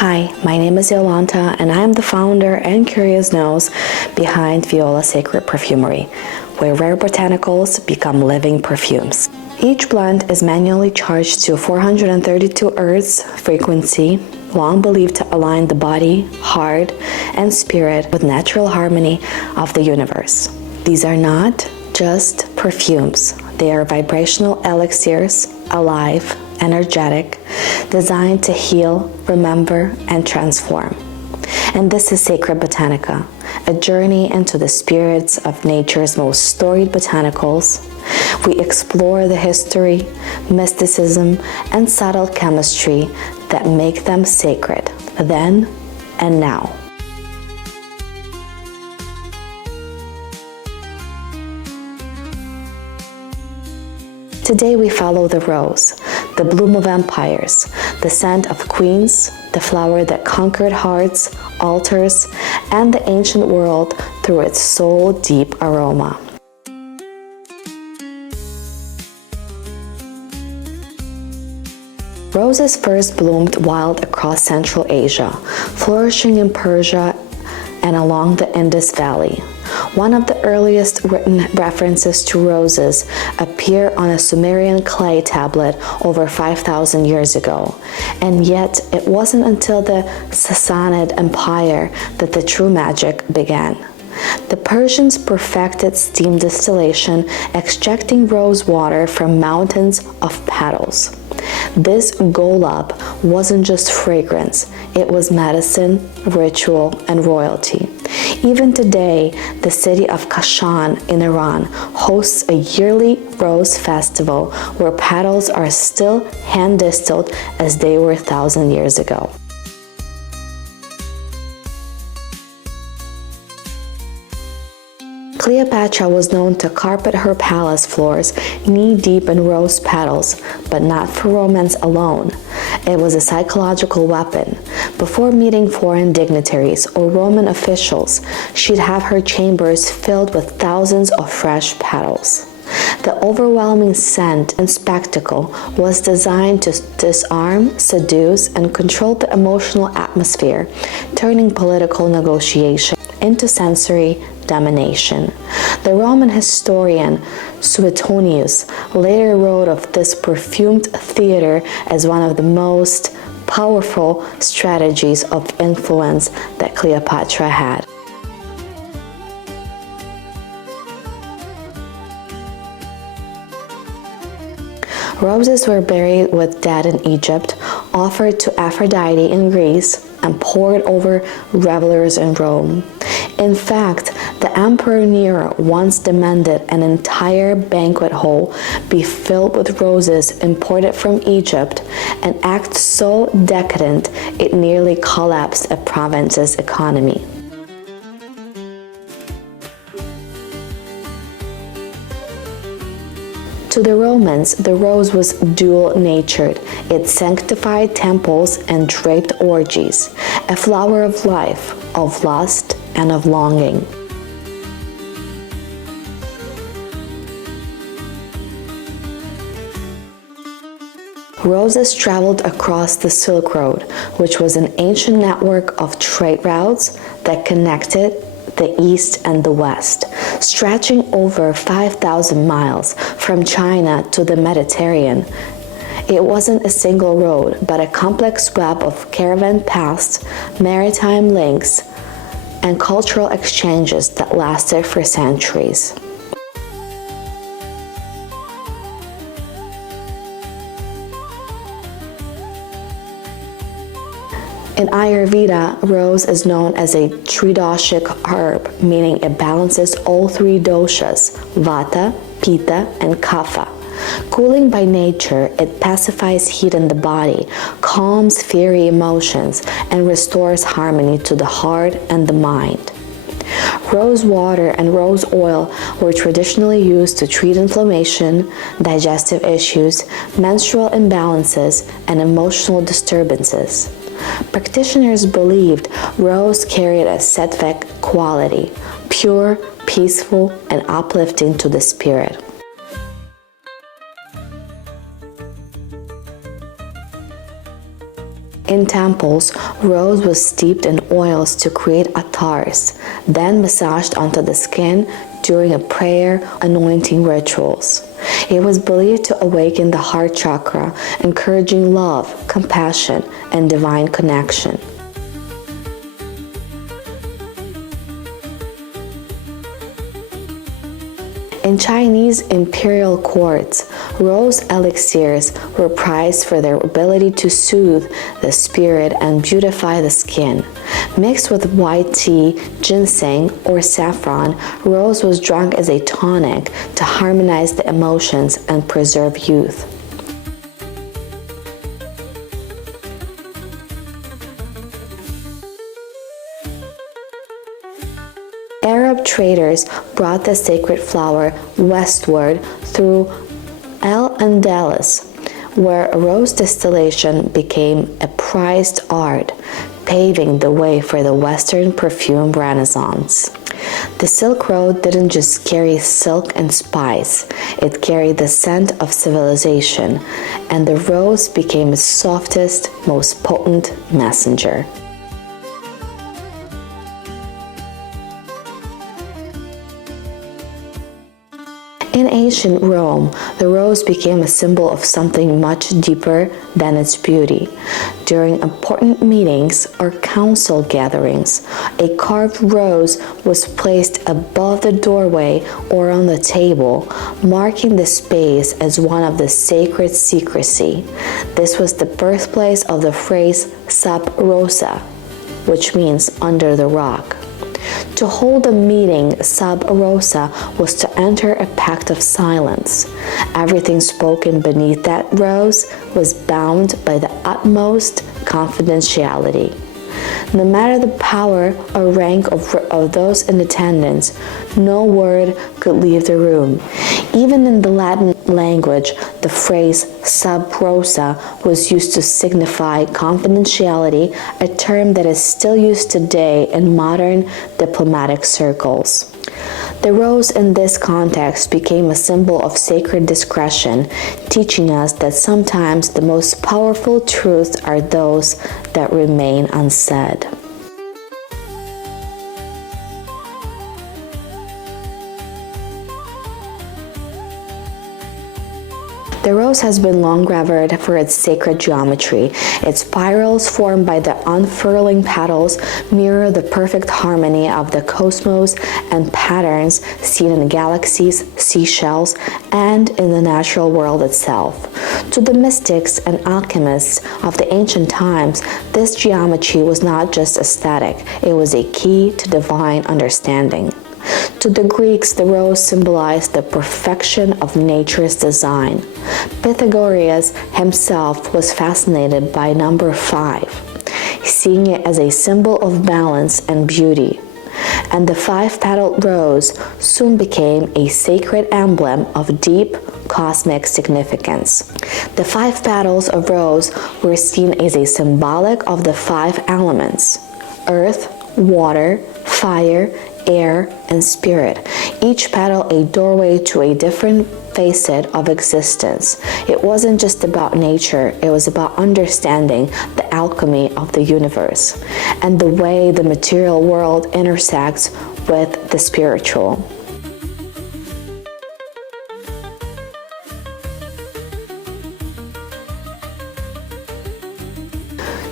Hi, my name is Iolanta and I am the founder and curious nose behind VIOLA Sacred Perfumery, where rare botanicals become living perfumes. Each blend is manually charged to 432 Hz frequency, long believed to align the body, heart, and spirit with natural harmony of the universe. These are not just perfumes. They are vibrational elixirs, alive, energetic, designed to heal, remember, and transform. And this is Sacred Botanica, a journey into the spirits of nature's most storied botanicals. We explore the history, mysticism, and subtle chemistry that make them sacred, then and now. Today we follow the rose, the bloom of empires, the scent of queens, the flower that conquered hearts, altars, and the ancient world through its soul-deep aroma. Roses first bloomed wild across Central Asia, flourishing in Persia and along the Indus Valley. One of the earliest written references to roses appear on a Sumerian clay tablet over 5,000 years ago, and yet it wasn't until the Sassanid Empire that the true magic began. The Persians perfected steam distillation, extracting rose water from mountains of petals. This golab wasn't just fragrance, it was medicine, ritual, and royalty. Even today, the city of Kashan in Iran hosts a yearly rose festival where petals are still hand-distilled as they were 1,000 years ago. Cleopatra was known to carpet her palace floors knee-deep in rose petals, but not for romance alone. It was a psychological weapon. Before meeting foreign dignitaries or Roman officials, she'd have her chambers filled with thousands of fresh petals. The overwhelming scent and spectacle was designed to disarm, seduce, and control the emotional atmosphere, turning political negotiation into sensory domination. The Roman historian Suetonius later wrote of this perfumed theater as one of the most powerful strategies of influence that Cleopatra had. Roses were buried with dead in Egypt, offered to Aphrodite in Greece, and poured over revelers in Rome. In fact, the Emperor Nero once demanded an entire banquet hall be filled with roses imported from Egypt, an act so decadent it nearly collapsed a province's economy. To the Romans, the rose was dual-natured. It sanctified temples and draped orgies, a flower of life, of lust, and of longing. Roses traveled across the Silk Road, which was an ancient network of trade routes that connected the East and the West, stretching over 5,000 miles from China to the Mediterranean. It wasn't a single road, but a complex web of caravan paths, maritime links, and cultural exchanges that lasted for centuries. In Ayurveda, rose is known as a tridoshic herb, meaning it balances all three doshas, Vata, Pitta, and Kapha. Cooling by nature, it pacifies heat in the body, calms fiery emotions, and restores harmony to the heart and the mind. Rose water and rose oil were traditionally used to treat inflammation, digestive issues, menstrual imbalances, and emotional disturbances. Practitioners believed rose carried a sattvic quality, pure, peaceful, and uplifting to the spirit. In temples, rose was steeped in oils to create attars, then massaged onto the skin during a prayer anointing rituals. It was believed to awaken the heart chakra, encouraging love, compassion, and divine connection. In Chinese imperial courts, rose elixirs were prized for their ability to soothe the spirit and beautify the skin. Mixed with white tea, ginseng, or saffron, rose was drunk as a tonic to harmonize the emotions and preserve youth. Arab traders brought the sacred flower westward through Al-Andalus, where rose distillation became a prized art, paving the way for the Western perfume renaissance. The Silk Road didn't just carry silk and spice, it carried the scent of civilization, and the rose became its softest, most potent messenger. In ancient Rome, the rose became a symbol of something much deeper than its beauty. During important meetings or council gatherings, a carved rose was placed above the doorway or on the table, marking the space as one of the sacred secrecy. This was the birthplace of the phrase sub rosa, which means under the rock. To hold a meeting sub rosa was to enter a pact of silence. Everything spoken beneath that rose was bound by the utmost confidentiality. No matter the power or rank of those in attendance, no word could leave the room. Even in the Latin language, the phrase sub rosa was used to signify confidentiality, a term that is still used today in modern diplomatic circles. The rose in this context became a symbol of sacred discretion, teaching us that sometimes the most powerful truths are those that remain unsaid. The rose has been long revered for its sacred geometry. Its spirals formed by the unfurling petals mirror the perfect harmony of the cosmos and patterns seen in galaxies, seashells, and in the natural world itself. To the mystics and alchemists of the ancient times, this geometry was not just aesthetic, it was a key to divine understanding. To the Greeks, the rose symbolized the perfection of nature's design. Pythagoras himself was fascinated by number 5, seeing it as a symbol of balance and beauty. And the 5-petaled rose soon became a sacred emblem of deep cosmic significance. The 5 petals of rose were seen as a symbolic of the 5 elements: earth, water, fire, air, and spirit, each petal a doorway to a different facet of existence. It wasn't just about nature, it was about understanding the alchemy of the universe and the way the material world intersects with the spiritual.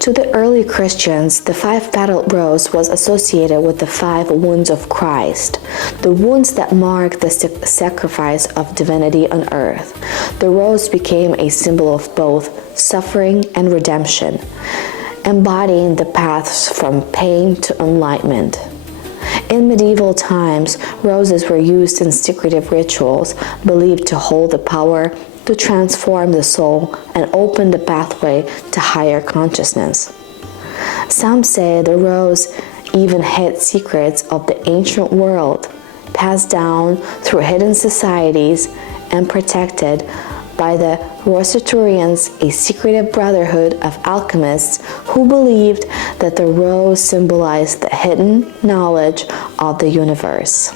To the early Christians, the 5-petaled rose was associated with the 5 wounds of Christ, the wounds that mark the sacrifice of divinity on earth. The rose became a symbol of both suffering and redemption, embodying the paths from pain to enlightenment. In medieval times, roses were used in secretive rituals believed to hold the power to transform the soul and open the pathway to higher consciousness. Some say the rose even hid secrets of the ancient world, passed down through hidden societies and protected by the Rosaturians, a secretive brotherhood of alchemists who believed that the rose symbolized the hidden knowledge of the universe.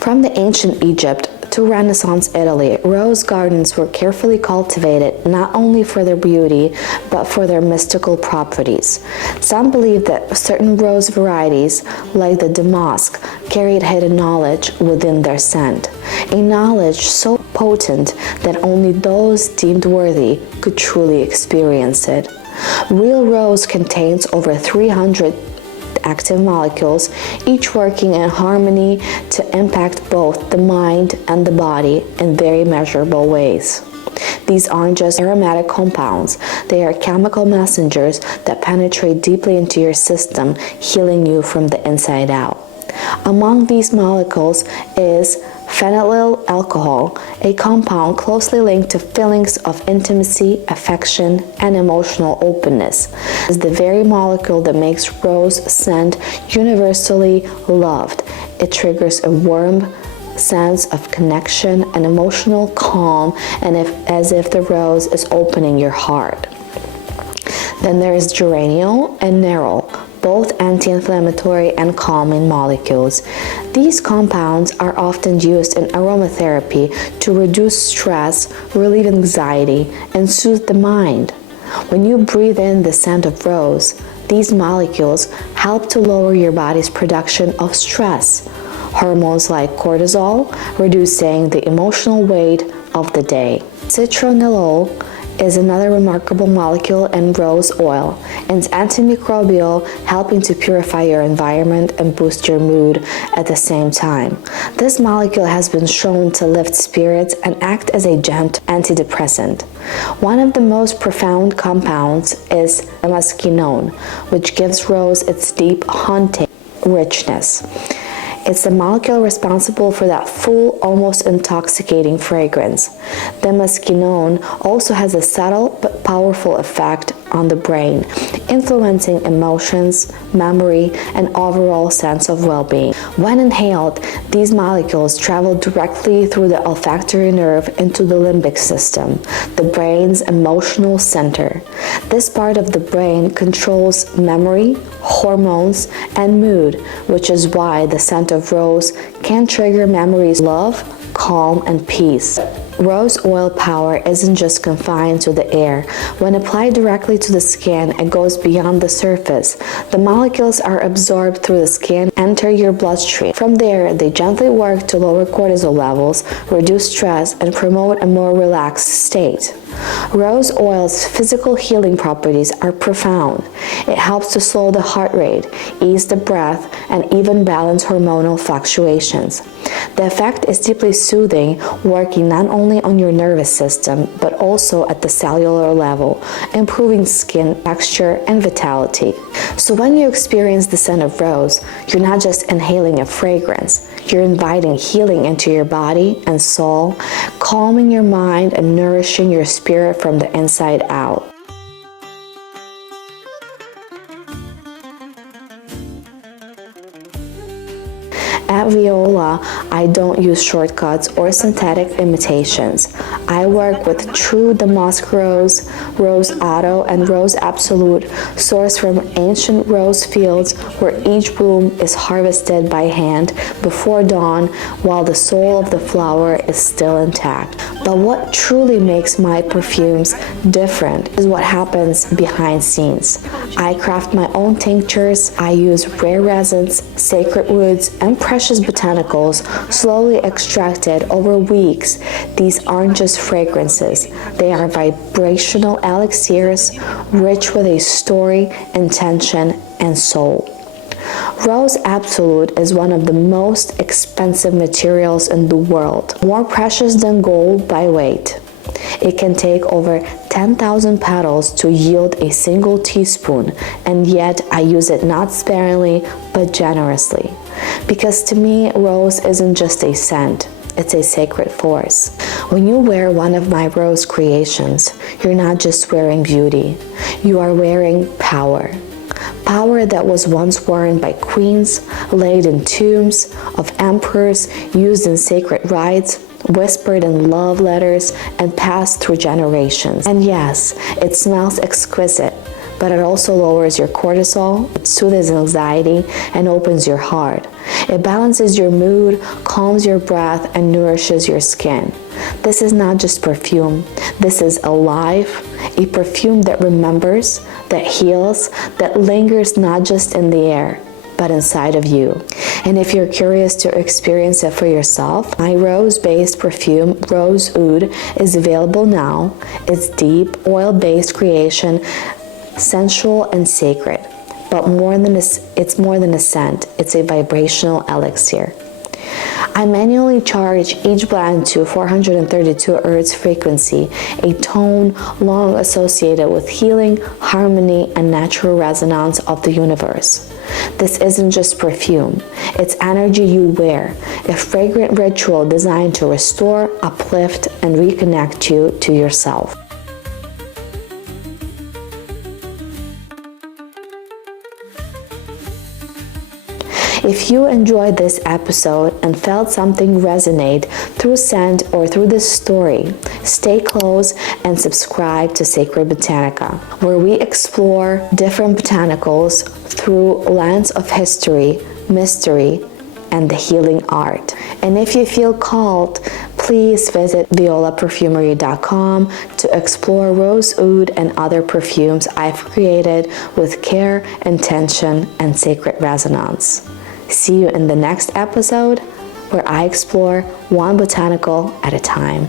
From the ancient Egypt to Renaissance Italy, rose gardens were carefully cultivated not only for their beauty, but for their mystical properties. Some believe that certain rose varieties, like the damask, carried hidden knowledge within their scent, a knowledge so potent that only those deemed worthy could truly experience it. Real rose contains over 300 active molecules, each working in harmony to impact both the mind and the body in very measurable ways. These aren't just aromatic compounds, they are chemical messengers that penetrate deeply into your system, healing you from the inside out. Among these molecules is phenylyl alcohol, a compound closely linked to feelings of intimacy, affection, and emotional openness. It is the very molecule that makes rose scent universally loved. It triggers a warm sense of connection and emotional calm, and as if the rose is opening your heart. Then there is geraniol and nerol, both anti-inflammatory and calming molecules. These compounds are often used in aromatherapy to reduce stress, relieve anxiety, and soothe the mind. When you breathe in the scent of rose, these molecules help to lower your body's production of stress, hormones like cortisol, reducing the emotional weight of the day. Citronellol is another remarkable molecule in rose oil, and it's antimicrobial, helping to purify your environment and boost your mood at the same time. This molecule has been shown to lift spirits and act as a gentle antidepressant. One of the most profound compounds is damascenone, which gives rose its deep, haunting richness. It's the molecule responsible for that full, almost intoxicating fragrance. Damascenone also has a subtle but powerful effect on the brain, influencing emotions, memory, and overall sense of well-being. When inhaled, these molecules travel directly through the olfactory nerve into the limbic system, the brain's emotional center. This part of the brain controls memory, hormones, and mood, which is why the scent of rose can trigger memories of love, calm, and peace. Rose oil power isn't just confined to the air. When applied directly to the skin, it goes beyond the surface. The molecules are absorbed through the skin, enter your bloodstream. From there, they gently work to lower cortisol levels, reduce stress, and promote a more relaxed state. Rose oil's physical healing properties are profound. It helps to slow the heart rate, ease the breath, and even balance hormonal fluctuations. The effect is deeply soothing, working not only on your nervous system, but also at the cellular level, improving skin texture and vitality. So when you experience the scent of rose, you're not just inhaling a fragrance, you're inviting healing into your body and soul, calming your mind and nourishing your spirit from the inside out. At VIOLA, I don't use shortcuts or synthetic imitations. I work with true damask rose, rose otto, and rose absolute, sourced from ancient rose fields where each bloom is harvested by hand before dawn while the soul of the flower is still intact. But what truly makes my perfumes different is what happens behind scenes. I craft my own tinctures, I use rare resins, sacred woods, and precious botanicals slowly extracted over weeks. These aren't just fragrances, they are vibrational elixirs, rich with a story, intention, and soul. Rose Absolute is one of the most expensive materials in the world, more precious than gold by weight. It can take over 10,000 petals to yield a single teaspoon, and yet I use it not sparingly but generously. Because to me, rose isn't just a scent, it's a sacred force. When you wear one of my rose creations, you're not just wearing beauty, you are wearing power. Power that was once worn by queens, laid in tombs of emperors, used in sacred rites, whispered in love letters, and passed through generations. And yes, it smells exquisite, but it also lowers your cortisol, it soothes anxiety, and opens your heart. It balances your mood, calms your breath, and nourishes your skin. This is not just perfume. This is alive, a perfume that remembers, that heals, that lingers not just in the air, but inside of you. And if you're curious to experience it for yourself, my rose-based perfume, Rose Oud, is available now. It's deep, oil-based creation, sensual and sacred. But it's more than a scent. It's a vibrational elixir. I manually charge each blend to 432 Hz frequency, a tone long associated with healing, harmony, and natural resonance of the universe. This isn't just perfume, it's energy you wear, a fragrant ritual designed to restore, uplift, and reconnect you to yourself. If you enjoyed this episode and felt something resonate through scent or through this story, stay close and subscribe to Sacred Botanica, where we explore different botanicals through lens of history, mystery, and the healing art. And if you feel called, please visit violaperfumery.com to explore Rose Oud and other perfumes I've created with care, intention, and sacred resonance. See you in the next episode, where I explore one botanical at a time.